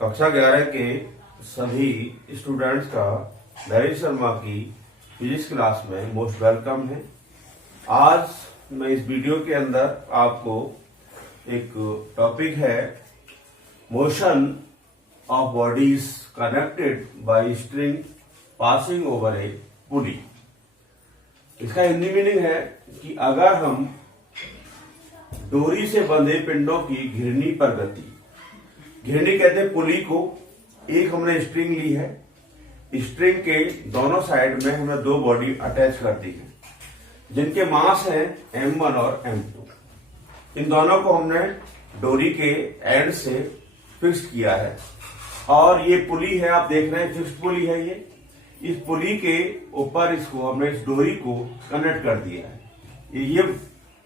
कक्षा 11 के सभी स्टूडेंट्स का नरेश शर्मा की फिजिक्स क्लास में मोस्ट वेलकम है। आज मैं इस वीडियो के अंदर आपको एक टॉपिक है motion of bodies connected by string passing over a pulley. इसका हिंदी मीनिंग है कि अगर हम डोरी से बंधे पिंडों की घिरनी पर गति, घिरनी कहते हैं पुली को, एक हमने स्ट्रिंग ली है, स्ट्रिंग के दोनों साइड में हमने दो बॉडी अटैच कर दी है जिनके मास हैं m1 और m2। इन दोनों को हमने डोरी के एंड से फिक्स किया है और ये पुली है, आप देख रहे हैं फिक्स्ड पुली है। ये इस पुली के ऊपर इसको हमने इस डोरी को कनेक्ट कर दिया है। ये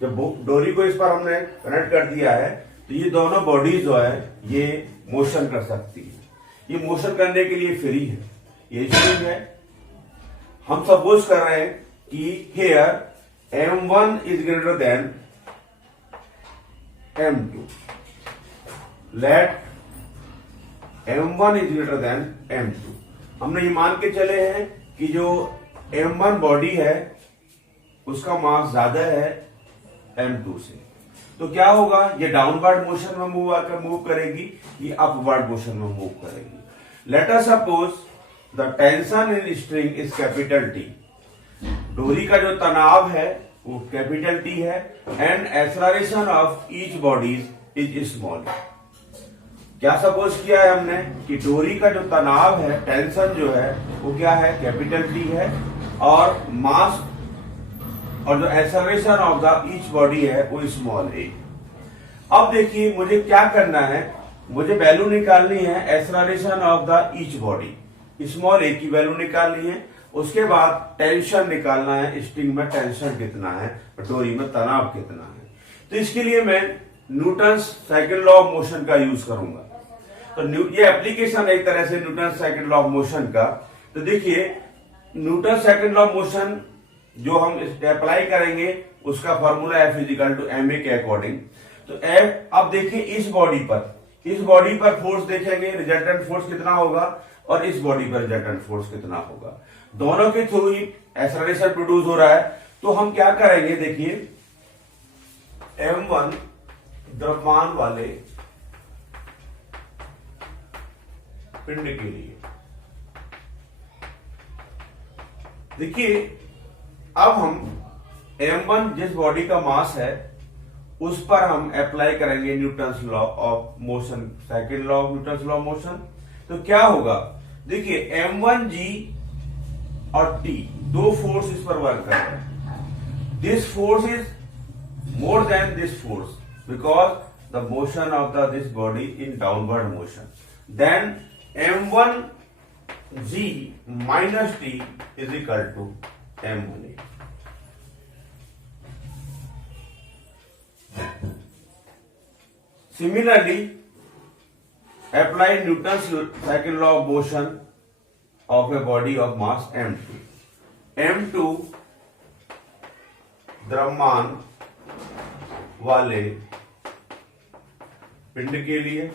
जब डोरी को इस पर हमने कनेक्ट कर दिया है तो ये दोनों बॉडी जो है ये मोशन कर सकती है। ये मोशन करने के लिए फ्री है, ये स्ट्रिंग है। हम सपोज कर रहे हैं कि here m1 is greater than m2, let m1 is greater than m2। हमने ये मान के चले हैं कि जो m1 बॉडी है उसका मास ज्यादा है m2 से, तो क्या होगा, ये डाउनवर्ड मोशन में मूव करेगी, ये अपवर्ड मोशन में मूव करेगी। Let us suppose the tension in string is capital T। डोरी का जो तनाव है वो कैपिटल T है and acceleration of each bodies is small. क्या सपोज किया है हमने कि डोरी का जो तनाव है, टेंशन जो है वो क्या है, कैपिटल T है और मास और जो acceleration of the each body है वो स्मॉल a। अब देखिए मुझे क्या करना है, मुझे वैल्यू निकालनी है acceleration of the each body, small a की वैल्यू निकालनी है। उसके बाद टेंशन निकालना है, स्ट्रिंग में टेंशन कितना है, डोरी में तनाव कितना है। तो इसके लिए मैं Newton second law of motion का यूज करूंगा। तो ये एप्लीकेशन एक तरह से Newton second law of motion का। तो देखिए Newton second law of motion जो हम अप्लाई करेंगे उसका formula F is equal to ma के अकॉर्डिंग। तो F, अब देखिए इस बॉडी पर फोर्स देखेंगे, रिजल्टेंट फोर्स कितना होगा और इस बॉडी पर रिजल्टेंट फोर्स कितना होगा, दोनों के थ्रू ही एक्सेलरेशन प्रोड्यूस हो रहा है। तो हम क्या करेंगे, देखिए m1 द्रव्यमान वाले पिंड के लिए, देखिए अब हम m1 जिस बॉडी का मास है उस पर हम अप्लाई करेंगे Newton's law of motion, second law of Newton's law of motion. तो क्या होगा, देखिए m1g और t दो फोर्स इस पर वर्क कर रहे हैं। This force is more than this force because the motion of the this body in downward motion. Then m1g minus t is equal to m1a। Similarly, apply Newton's second law of motion of a body of mass m2. m2 द्रव्यमान वाले पिंड के लिए,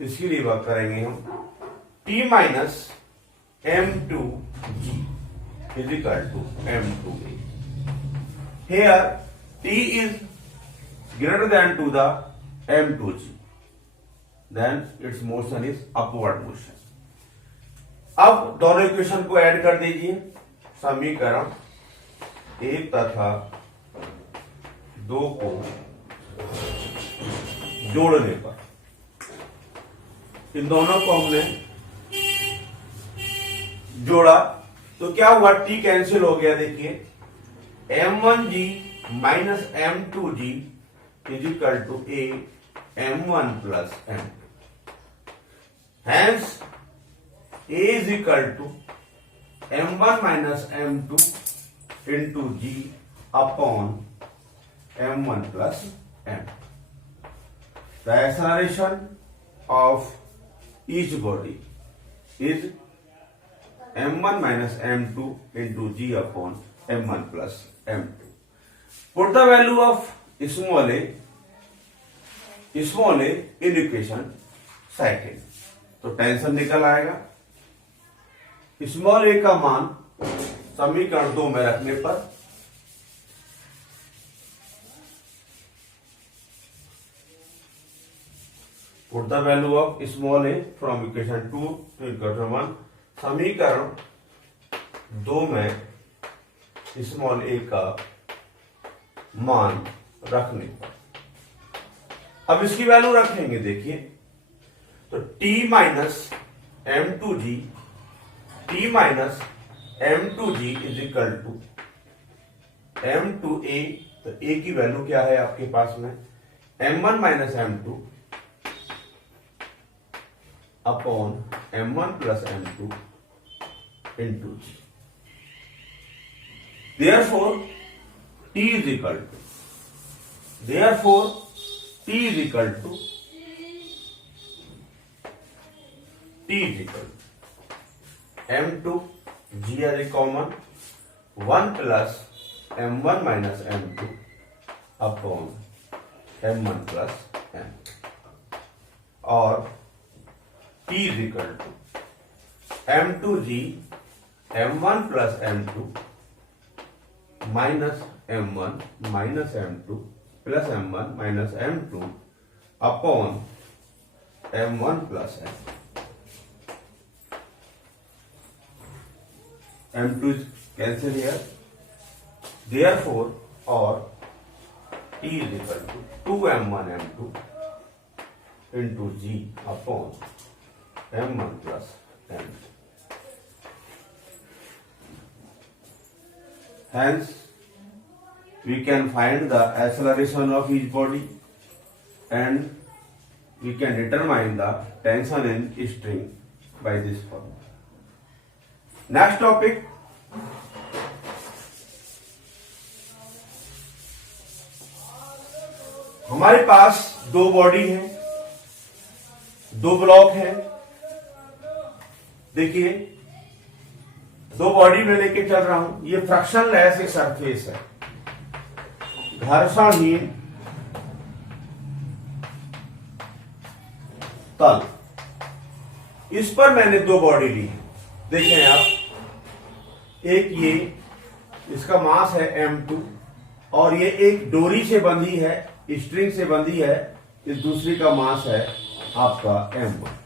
इसके लिए बात करेंगे हम T minus m2g is equal to m2a. Here T is greater than to the m2g, then its motion is upward motion. अब दोनों इक्वेशन को ऐड कर दीजिए। समीकरण 1 तथा 2 को जोड़ने पर इन दोनों को हमने जोड़ा तो क्या हुआ, T कैंसिल हो गया। देखिए m1g minus m2g is equal to a m1 plus m2। Hence a is equal to m1 minus m2 into g upon m1 plus m2। The acceleration of each body is m1 minus m2 into g upon m1 plus m2. Put the value of small a small A in equation second. तो tension निकल आएगा। Small ए का मान समीकरण 2 में रखने पर put the value of small a from equation 2 to equation 1। समीकरण 2 में स्मॉल ए का मान रखने पर अब इसकी वैल्यू रखेंगे। देखिए तो t minus m2g is equal to m2a। तो a की वैल्यू क्या है आपके पास में m1 minus m2 upon m1 plus m2 into g। Therefore t is equal to m2 g as a common 1 plus m1 minus m2 upon m1 plus m, और t is equal to m2g m1 plus m2 minus m1 minus m2 plus m1 minus m2 upon m1 plus m। m2 is cancel here, therefore or t is equal to 2m1 m2 into g upon m1 plus m2। Hence we can find the acceleration of each body and we can determine the tension in string by this formula। Next topic, हमारे पास दो body है, दो block है। देखिए दो body में लेके चल रहा हूं। ये फ्रैक्शनलेस एक सरफेस है, घर्षणहीन तल। इस पर मैंने दो बॉडी ली है। देखें आप, एक ये इसका मास है m2 और ये एक डोरी से बंधी है, स्ट्रिंग से बंधी है। इस दूसरी का मास है आपका m1।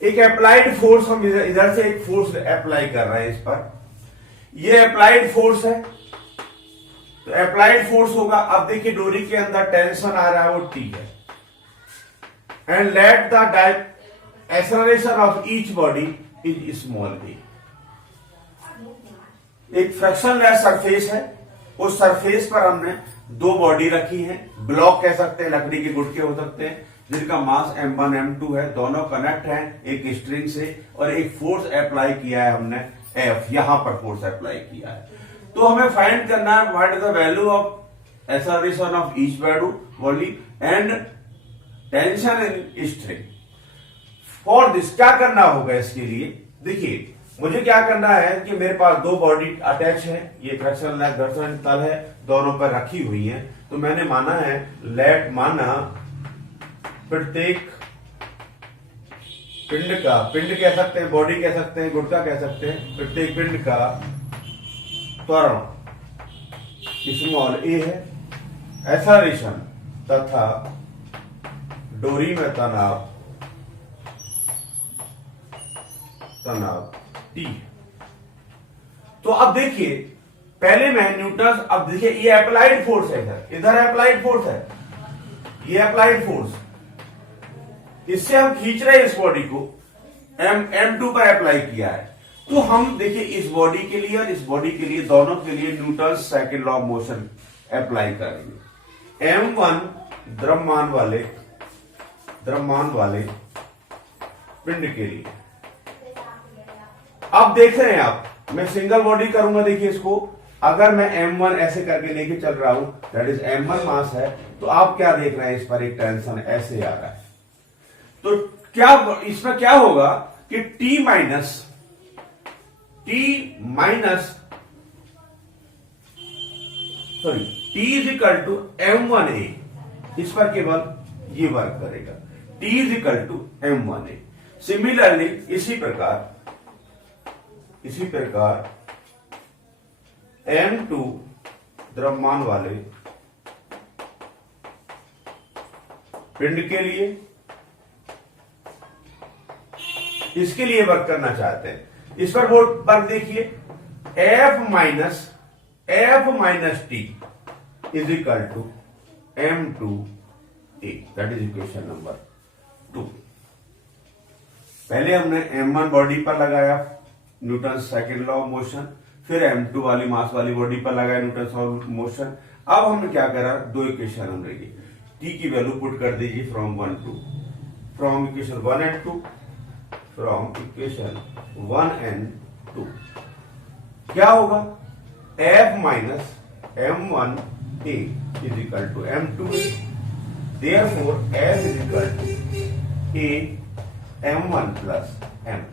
एक अप्लाइड फोर्स, हम इधर से एक फोर्स अप्लाई कर रहे हैं इस पर। ये अप्लाइड फोर्स है, तो अप्लाइड फोर्स होगा। अब देखिए डोरी के अंदर टेंशन आ रहा है, वो T है। And let the acceleration of each body is small a. एक फ्रैक्शनलेस सरफेस है, उस सरफेस पर हमने दो बॉडी रखी है। ब्लॉक कह सकते हैं, लकड़ी के गुटके हो सकते हैं, जिनका मास m1 m2 है। दोनों कनेक्ट हैं एक स्ट्रिंग से, और एक फोर्स अप्लाई किया है हमने F, यहां पर फोर्स अप्लाई किया है। तो हमें फाइंड करना है what is the value of acceleration of each body and tension in string. For this क्या करना होगा इसके लिए? देखिए मुझे क्या करना है कि मेरे पास दो बॉडी अटैच है, ये फ्रैक्शनलेस घर्षण तल है, दोनों पर रखी हुई है। तो मैंने माना है, माना प्रत्येक पिंड का, पिंड कह सकते हैं, बॉडी कह सकते हैं, गुटका कह सकते हैं, प्रत्येक पिंड का त्वरण स्मॉल ए है। एक्सेलरेशन तथा डोरी में तनाव T। तो अब देखिए पहले मैं न्यूटन, अब देखिए ये अप्लाइड फोर्स है, इधर अप्लाइड फोर्स है, ये अप्लाइड फोर्स, इससे हम खींच रहे हैं इस बॉडी को, m2 पर अप्लाई किया है। तो हम देखिए इस बॉडी के लिए और इस बॉडी के लिए, दोनों के लिए Newton second law of motion apply करेंगे। m1 द्रव्यमान वाले पिंड के लिए। अब देख रहे हैं आप, मैं सिंगल बॉडी करूंगा। देखिए इसको अगर मैं m1 ऐसे करके लेके चल रहा हूं, दैट इज m1 मास है, तो आप क्या देख रहे हैं, इस पर एक टेंशन ऐसे आ रहा है। तो क्या इसमें क्या होगा कि T is equal to m1a, इस पर केवल ये वर्क करेगा। T is equal to M1A। Similarly इसी प्रकार M2 द्रव्यमान वाले पिंड के लिए, इसके लिए वर्क करना चाहते हैं। इस पर वर्क देखिए, F minus T is equal to M2A। That is equation number 2। पहले हमने M1 बॉडी पर लगाया Newton second law of motion, फिर M2 वाली मास वाली बॉडी पर लगाया न्यूटन ऑफ मोशन। अब हमने क्या करा, दो इक्वेशन हम लेंगे, टी की वैल्यू पुट कर दीजिए from equation 1 and 2, from equation 1 and 2 क्या होगा, F minus M1A is equal to M2A। Therefore F is equal to A M1 plus M2,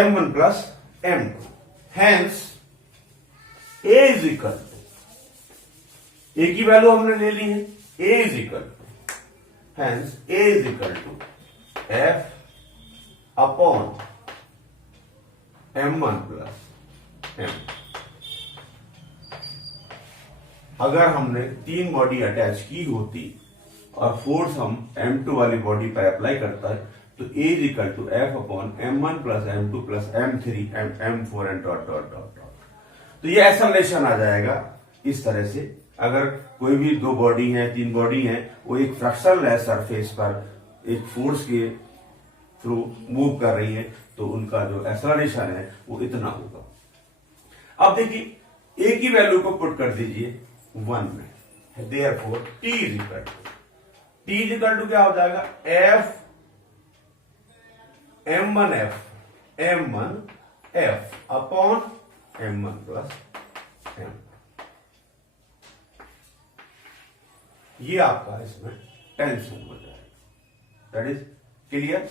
M1 plus M2। Hence A is equal to, A की value हमने ले ली है, A is equal to, hence A is equal to F upon M1 plus M। अगर हमने 3 body attach की होती और फोर्स हम M2 वाली बॉडी पर अप्लाई करता है तो A is equal to F upon M1 plus M2 plus M3 M4 and dot dot dot dot. तो ये एक्सेलरेशन आ जाएगा इस तरह से। अगर कोई भी 2 बॉडी है 3 बॉडी है, वो एक फ्रैक्शनल है सरफेस पर एक फोर्स के थ्रू मूव कर रही है, तो उनका जो एक्सेलरेशन है वो इतना होगा। अब देखिए A की वैल्यू को पुट कर दीजिए 1 में, therefore T is equal to क्या हो जाएगा, F M1F upon M1 plus M। ये आपका इसमें टेंशन हो जाएगा। That is clear.